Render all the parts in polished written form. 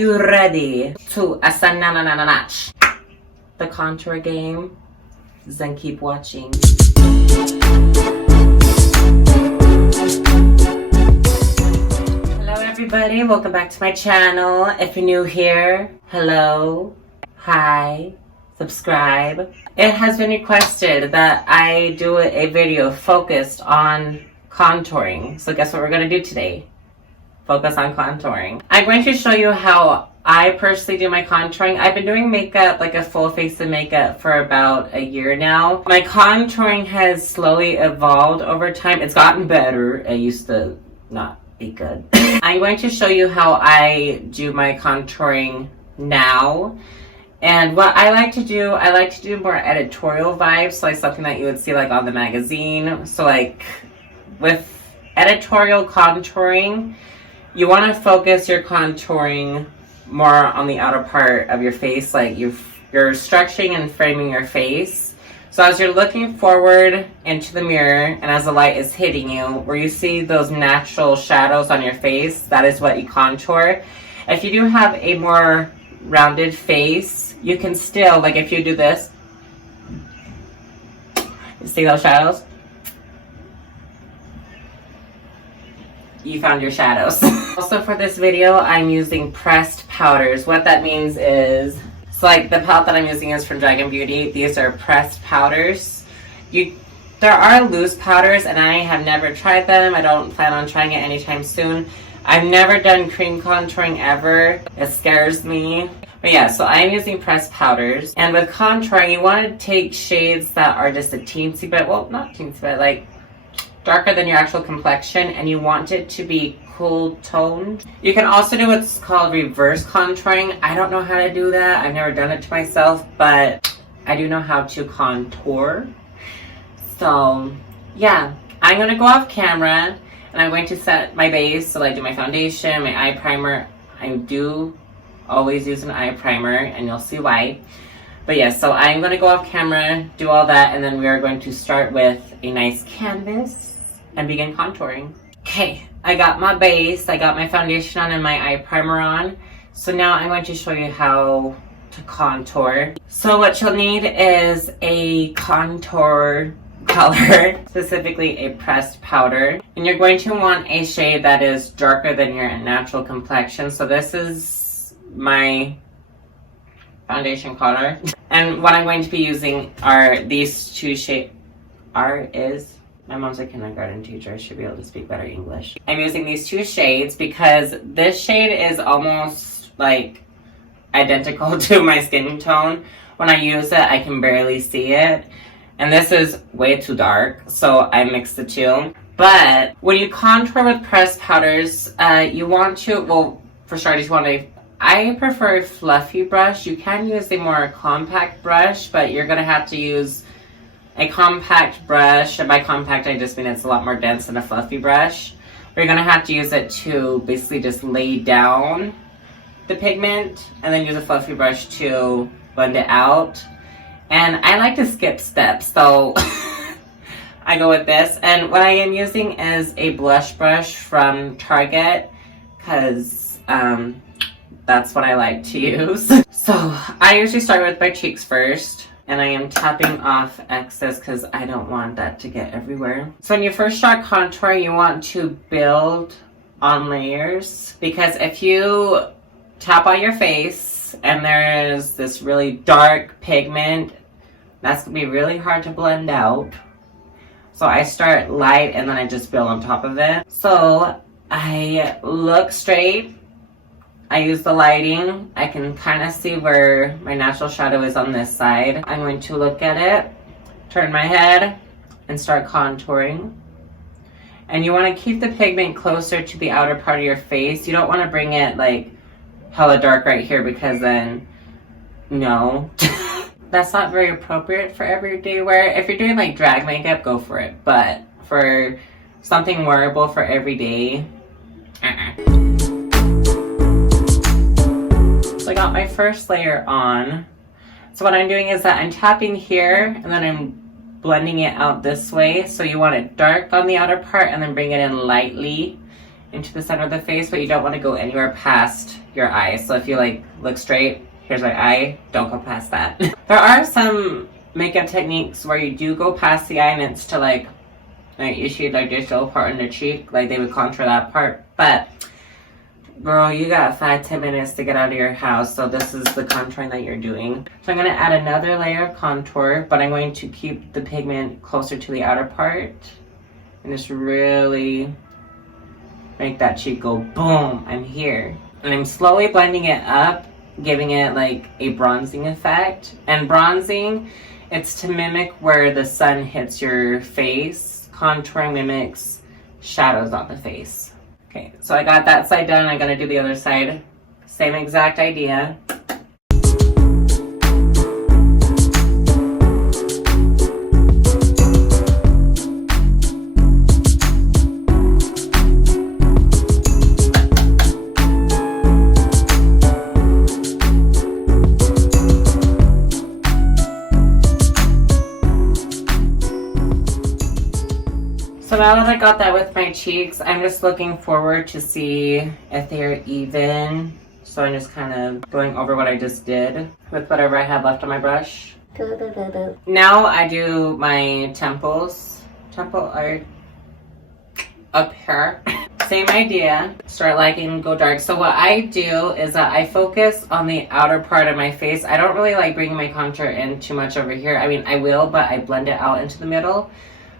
You ready to asananananach the contour game? Then keep watching. Hello everybody, welcome back to my channel. If you're new here, hello, hi, subscribe. It has been requested that I do a video focused on contouring. So guess what we're gonna do today? Focus on contouring. I'm going to show you how I personally do my contouring. I've been doing makeup, like a full face of makeup, for about a year now. My contouring has slowly evolved over time. It's gotten better. It used to not be good. I'm going to show you how I do my contouring now. And what I like to do more editorial vibes, so like something that you would see like on the magazine. So like with editorial contouring, you want to focus your contouring more on the outer part of your face, like you're stretching and framing your face. So as you're looking forward into the mirror and as the light is hitting you, where you see those natural shadows on your face, that is what you contour. If you do have a more rounded face, you can still, like if you do this, you see those shadows? You found your shadows. Also for this video, I'm using pressed powders. What that means is, so like the palette that I'm using is from Dragon Beauty. These are pressed powders. There are loose powders and I have never tried them. I don't plan on trying it anytime soon. I've never done cream contouring ever. It scares me. But yeah, so I'm using pressed powders. And with contouring, you want to take shades that are just a teensy bit, well, not teensy bit, like darker than your actual complexion, and you want it to be cool toned. You can also do what's called reverse contouring. I don't know how to do that. I've never done it to myself, but I do know how to contour. So yeah, I'm gonna go off camera and I'm going to set my base. So I do my foundation, my eye primer. I do always use an eye primer and you'll see why. But yeah, so I'm going to go off camera, do all that, and then we are going to start with a nice canvas and begin contouring. Okay, I got my base, I got my foundation on and my eye primer on. So now I'm going to show you how to contour. So what you'll need is a contour color, specifically a pressed powder. And you're going to want a shade that is darker than your natural complexion. So this is my foundation color. And what I'm going to be using are these two shades. My mom's a kindergarten teacher. I should be able to speak better English. I'm using these two shades because this shade is almost like identical to my skin tone. When I use it, I can barely see it. And this is way too dark, so I mixed the two. But when you contour with pressed powders, you want to, well, for starters, you want to, I prefer a fluffy brush. You can use a more compact brush, but you're going to have to use a compact brush. And by compact, I just mean it's a lot more dense than a fluffy brush. You're going to have to use it to basically just lay down the pigment and then use a fluffy brush to blend it out. And I like to skip steps, so I go with this. And what I am using is a blush brush from Target because that's what I like to use. So I usually start with my cheeks first, and I am tapping off excess because I don't want that to get everywhere. So when you first start contouring, you want to build on layers, because if you tap on your face and there is this really dark pigment, that's gonna be really hard to blend out. So I start light and then I just build on top of it. So I look straight. I use the lighting. I can kind of see where my natural shadow is on this side. I'm going to look at it, turn my head, and start contouring. And you want to keep the pigment closer to the outer part of your face. You don't want to bring it like hella dark right here, because then, no. That's not very appropriate for everyday wear. If you're doing like drag makeup, go for it. But for something wearable for everyday, So I got my first layer on. So what I'm doing is that I'm tapping here and then I'm blending it out this way. So you want it dark on the outer part and then bring it in lightly into the center of the face, but you don't want to go anywhere past your eyes. So if you like look straight, here's my eye, don't go past that. There are some makeup techniques where you do go past the eye and it's to like you see like this little part in the cheek, like they would contour that part. But girl, you got 5-10 minutes to get out of your house, so this is the contouring that you're doing. So I'm going to add another layer of contour, but I'm going to keep the pigment closer to the outer part and just really make that cheek go boom, I'm here. And I'm slowly blending it up, giving it like a bronzing effect. And bronzing, it's to mimic where the sun hits your face. Contouring mimics shadows on the face. Okay, so I got that side done. I'm gonna do the other side. Same exact idea. So now that I got that with my cheeks, I'm just looking forward to see if they're even. So I'm just kind of going over what I just did with whatever I have left on my brush. Now I do my temples. Temple are up here. Same idea. Start lighting, go dark. So what I do is that I focus on the outer part of my face. I don't really like bringing my contour in too much over here. I mean, I will, but I blend it out into the middle.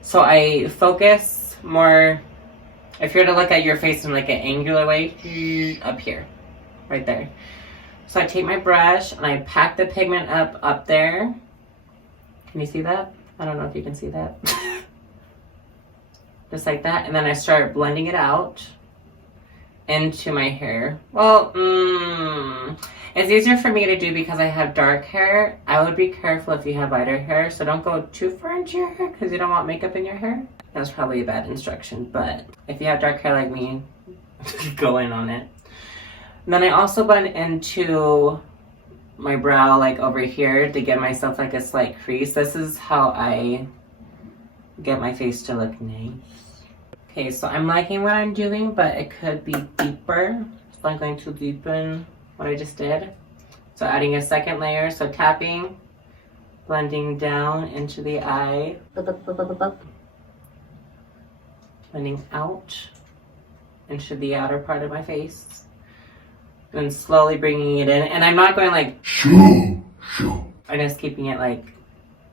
So I focus more, if you're to look at your face in like an angular way, up here, right there. So I take my brush and I pack the pigment up there. Can you see that? I don't know if you can see that. Just like that. And then I start blending it out into my hair. Well, it's easier for me to do because I have dark hair. I would be careful if you have lighter hair, so don't go too far into your hair because you don't want makeup in your hair. That's probably a bad instruction, but if you have dark hair like me, go in on it. And then I also blend into my brow, like over here, to give myself like a slight crease. This is how I get my face to look nice. Okay, so I'm liking what I'm doing, but it could be deeper. So I'm going to deepen what I just did. So adding a second layer, so tapping, blending down into the eye, blending out into the outer part of my face, and slowly bringing it in. And I'm not going like I'm just keeping it like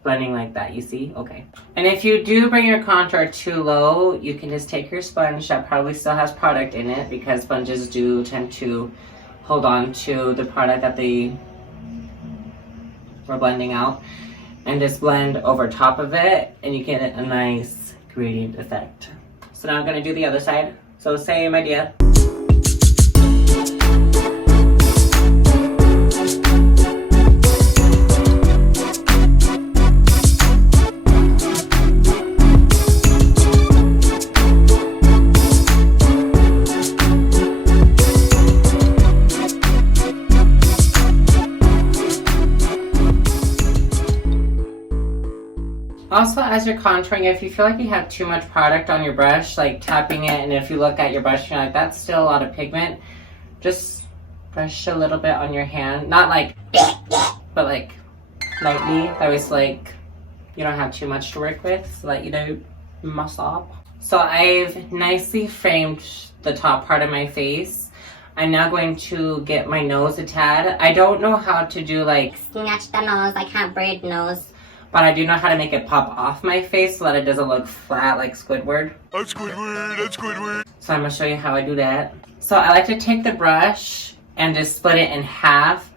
blending like that, you see? Okay. And if you do bring your contour too low, you can just take your sponge that probably still has product in it, because sponges do tend to hold on to the product that they were blending out, and just blend over top of it, and you get a nice gradient effect. So now I'm going to do the other side. So same idea. Also, as you're contouring, if you feel like you have too much product on your brush, like tapping it, and if you look at your brush, you're like, that's still a lot of pigment, just brush a little bit on your hand. Not like, but like lightly. That way, like, you don't have too much to work with, so that you don't mess up. So I've nicely framed the top part of my face. I'm now going to get my nose a tad. I don't know how to do like snatch the nose, I can't braid nose. But I do know how to make it pop off my face so that it doesn't look flat like Squidward. That's Squidward, that's Squidward. So I'm going to show you how I do that. So I like to take the brush and just split it in half.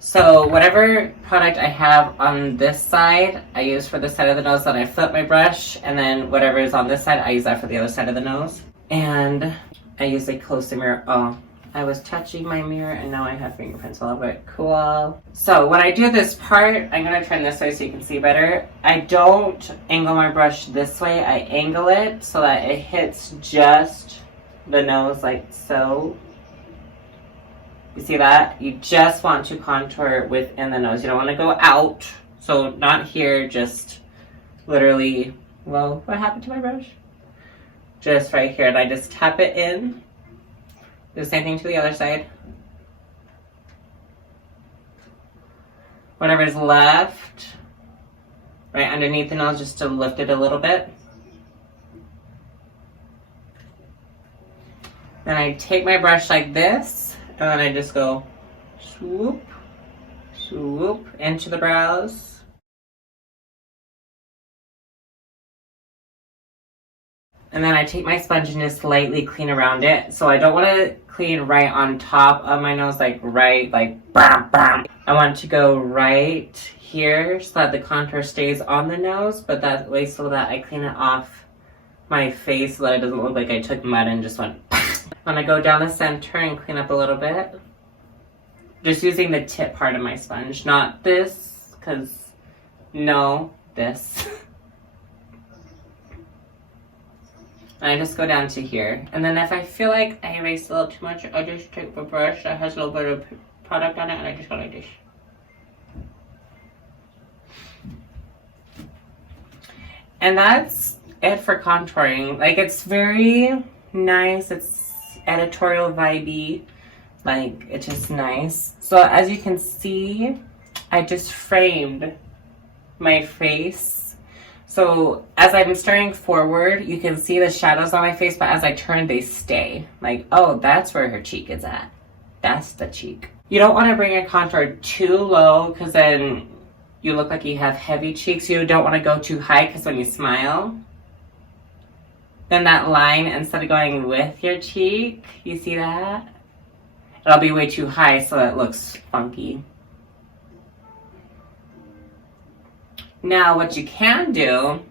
So whatever product I have on this side, I use for the side of the nose, then I flip my brush, and then whatever is on this side, I use that for the other side of the nose. And I use a closer mirror. Oh, I was touching my mirror and now I have fingerprints all over it. Cool. So when I do this part, I'm going to turn this way so you can see better. I don't angle my brush this way. I angle it so that it hits just the nose like so. You see that? You just want to contour within the nose. You don't want to go out. So not here, just literally, well, what happened to my brush? Just right here. And I just tap it in Do the same thing to the other side. Whatever's left, right underneath the nose, just to lift it a little bit. Then I take my brush like this, and then I just go swoop, swoop into the brows. And then I take my sponge and just lightly clean around it. So I don't want to clean right on top of my nose, like right, like bam, bam. I want to go right here so that the contour stays on the nose, but that way so that I clean it off my face so that it doesn't look like I took mud and just went bam. I'm gonna go down the center and clean up a little bit. Just using the tip part of my sponge, not this, because no, this. And I just go down to here. And then if I feel like I erased a little too much, I just take the brush that has a little bit of product on it and I just go like this. And that's it for contouring. Like, it's very nice. It's editorial vibey. Like, it's just nice. So as you can see, I just framed my face. So as I'm staring forward, you can see the shadows on my face, but as I turn, they stay. Like, oh, that's where her cheek is at. That's the cheek. You don't want to bring your contour too low because then you look like you have heavy cheeks. You don't want to go too high because when you smile, then that line, instead of going with your cheek, you see that? It'll be way too high so it looks funky. Now, what you can do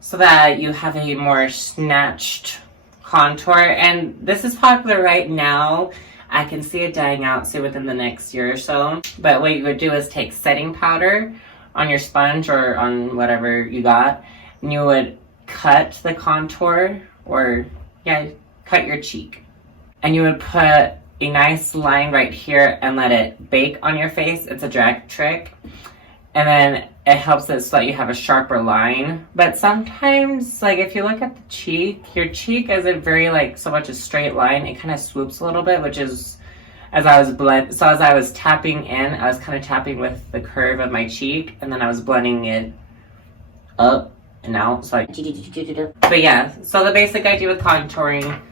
so that you have a more snatched contour, and this is popular right now. I can see it dying out, say within the next year or so. But what you would do is take setting powder on your sponge or on whatever you got, and you would cut the contour, or cut your cheek. And you would put a nice line right here and let it bake on your face. It's a drag trick. And then it helps it so that you have a sharper line. But sometimes, like, if you look at the cheek, your cheek isn't very, like, so much a straight line. It kind of swoops a little bit, which is, as I was tapping in, I was kind of tapping with the curve of my cheek, and then I was blending it up and out. So but yeah, so the basic idea with contouring,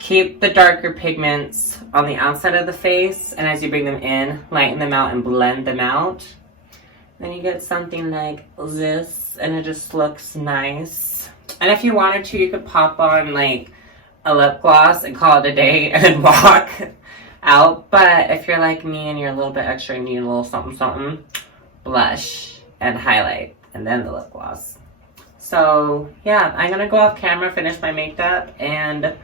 keep the darker pigments on the outside of the face, and as you bring them in, lighten them out and blend them out. Then you get something like this, and it just looks nice. And if you wanted to, you could pop on like a lip gloss and call it a day and then walk out. But if you're like me and you're a little bit extra and need a little something something, blush and highlight and then the lip gloss. So yeah, I'm gonna go off camera, finish my makeup, and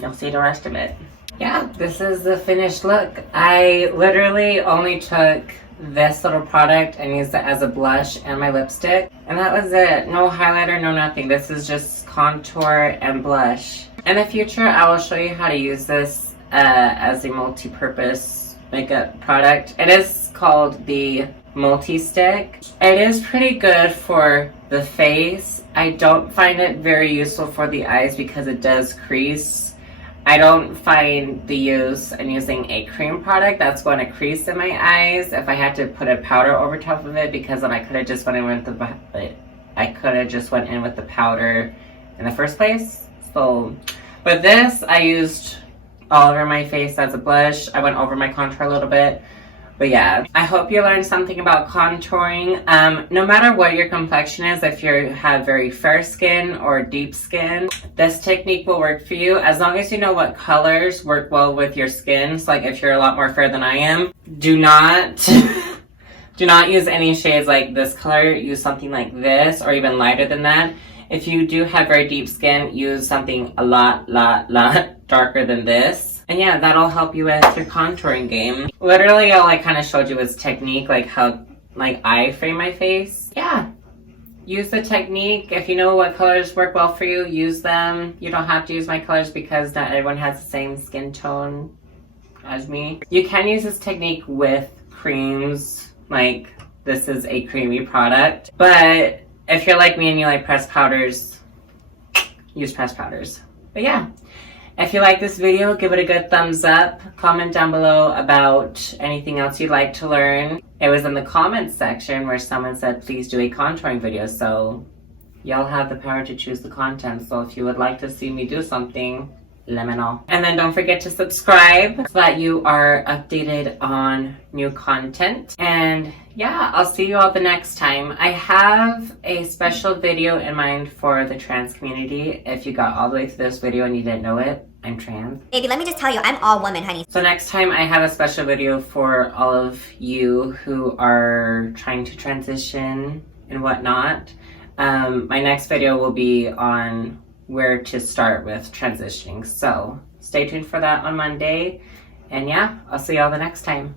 you'll see the rest of it. Yeah, this is the finished look. I literally only took this little product and used it as a blush and my lipstick, and that was it. No highlighter, no nothing. This is just contour and blush. In the future, I will show you how to use this as a multi-purpose makeup product. It is called the multi-stick. It is pretty good for the face. I don't find it very useful for the eyes because it does crease. I don't find the use in using a cream product that's going to crease in my eyes if I had to put a powder over top of it, because then I could have just went in with the powder in the first place. So, but this I used all over my face as a blush. I went over my contour a little bit. But yeah, I hope you learned something about contouring. No matter what your complexion is, if you have very fair skin or deep skin, this technique will work for you as long as you know what colors work well with your skin. So like if you're a lot more fair than I am, do not use any shades like this color. Use something like this or even lighter than that. If you do have very deep skin, use something a lot darker than this. And yeah, that'll help you with your contouring game. Literally, all I kind of showed you was technique, like how I frame my face. Yeah, use the technique. If you know what colors work well for you, use them. You don't have to use my colors because not everyone has the same skin tone as me. You can use this technique with creams, like this is a creamy product. But if you're like me and you like pressed powders, use pressed powders. But yeah. If you like this video, give it a good thumbs up. Comment down below about anything else you'd like to learn. It was in the comments section where someone said, please do a contouring video. So y'all have the power to choose the content. So if you would like to see me do something, let me know. And then don't forget to subscribe so that you are updated on new content. And yeah, I'll see you all the next time. I have a special video in mind for the trans community. If you got all the way through this video and you didn't know it, I'm trans. Baby, let me just tell you, I'm all woman, honey. So next time I have a special video for all of you who are trying to transition and whatnot. My next video will be on where to start with transitioning. So stay tuned for that on Monday. And yeah, I'll see y'all the next time.